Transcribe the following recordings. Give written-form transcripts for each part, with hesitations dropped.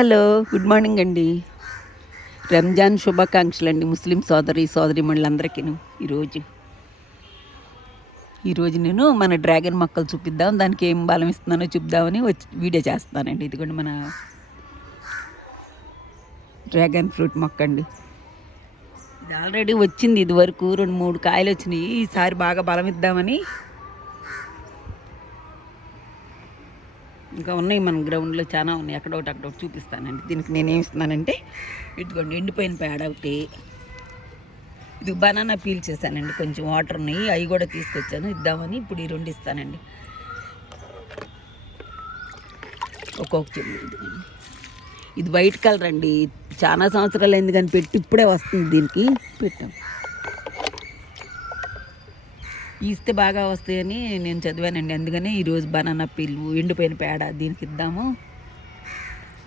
Hello, good morning అండి. రంజాన్ శుభాకాంక్షలు అండి ముస్లిం సోదరిమణులందరికీ. ఈరోజు నేను మన డ్రాగన్ మొక్కలు చూపిద్దాం, దానికి ఏం బలం ఇస్తున్నానో చూద్దామని వీడియో చేస్తానండి. ఇదిగోండి మన డ్రాగన్ ఫ్రూట్ మొక్క అండి. ఇది ఆల్రెడీ వచ్చింది, ఇది వరకు 2-3 కాయలు వచ్చినాయి. ఈసారి బాగా బలం ఇద్దామని ఇంకా ఉన్నాయి, మన గ్రౌండ్లో చాలా ఉన్నాయి. అక్కడొకటి చూపిస్తానండి. దీనికి నేనేమి ఇస్తున్నానంటే, ఇదిగోండి ఎండిపోయిన పేడ ఒకటి, ఇది బనానా పీల్ చేశానండి, కొంచెం వాటర్ ఉన్నాయి, అవి కూడా తీసుకొచ్చాను ఇద్దామని. ఇప్పుడు ఈ 2 ఇస్తానండి, ఒక్కొక్క చెల్లి. ఇది వైట్ కలర్ అండి, చాలా సంవత్సరాలు అయింది కానీ పెట్టి ఇప్పుడే వస్తుంది. దీనికి పెట్టాం, ఇస్తే బాగా వస్తాయని నేను చదివానండి. అందుకని ఈరోజు బనానా పీలు, ఎండిపోయిన పేడ దీనికి ఇద్దాము.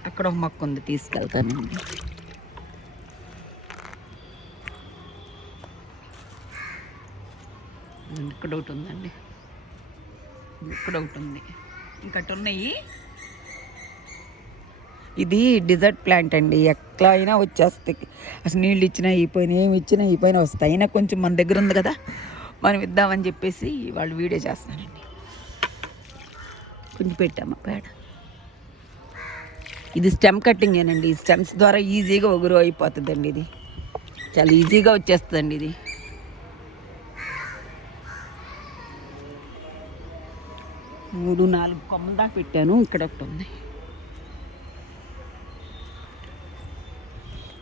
అక్కడ ఒక మొక్క ఉంది, తీసుకెళ్తానండి. ఇక్కడ ఒకటి ఉందండి, ఇక్కడ ఒకటి ఉంది, ఇంకటి ఉన్నాయి. ఇది డిజర్ట్ ప్లాంట్ అండి, ఎట్లా అయినా వచ్చేస్తాయి. అసలు నీళ్ళు ఇచ్చినా అయిపోయినా, ఏమి ఇచ్చినా అయిపోయినా వస్తాయి. అయినా కొంచెం మన దగ్గర ఉంది కదా, మనం ఇద్దామని చెప్పేసి వాళ్ళు వీడియో చేస్తానండి. కొంచెం పెట్టామా పేడ. ఇది స్టెమ్ కట్టింగేనండి, ఈ స్టెమ్స్ ద్వారా ఈజీగా ఒగురు అయిపోతుందండి. ఇది చాలా ఈజీగా వచ్చేస్తుందండి. ఇది 3-4 కొమ్మల దాకా పెట్టాను, ఇక్కడ ఒకటి ఉంది.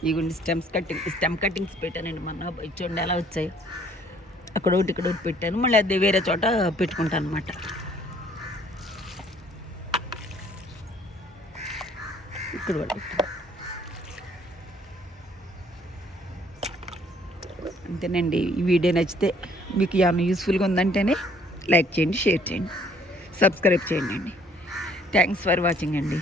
ఇగోండి స్టెమ్ కట్టింగ్స్ పెట్టానండి. మొన్న చూడండి ఎలా వచ్చాయి. అక్కడ ఒకటి పెట్టాను, మళ్ళీ అది వేరే చోట పెట్టుకుంటాను అనమాట. ఇక్కడ కూడా అంతేనండి. ఈ వీడియో నచ్చితే, మీకు ఏమైనా యూస్ఫుల్గా ఉందంటేనే లైక్ చేయండి, షేర్ చేయండి, సబ్స్క్రైబ్ చేయండి అండి. థ్యాంక్స్ ఫర్ వాచింగ్ అండి.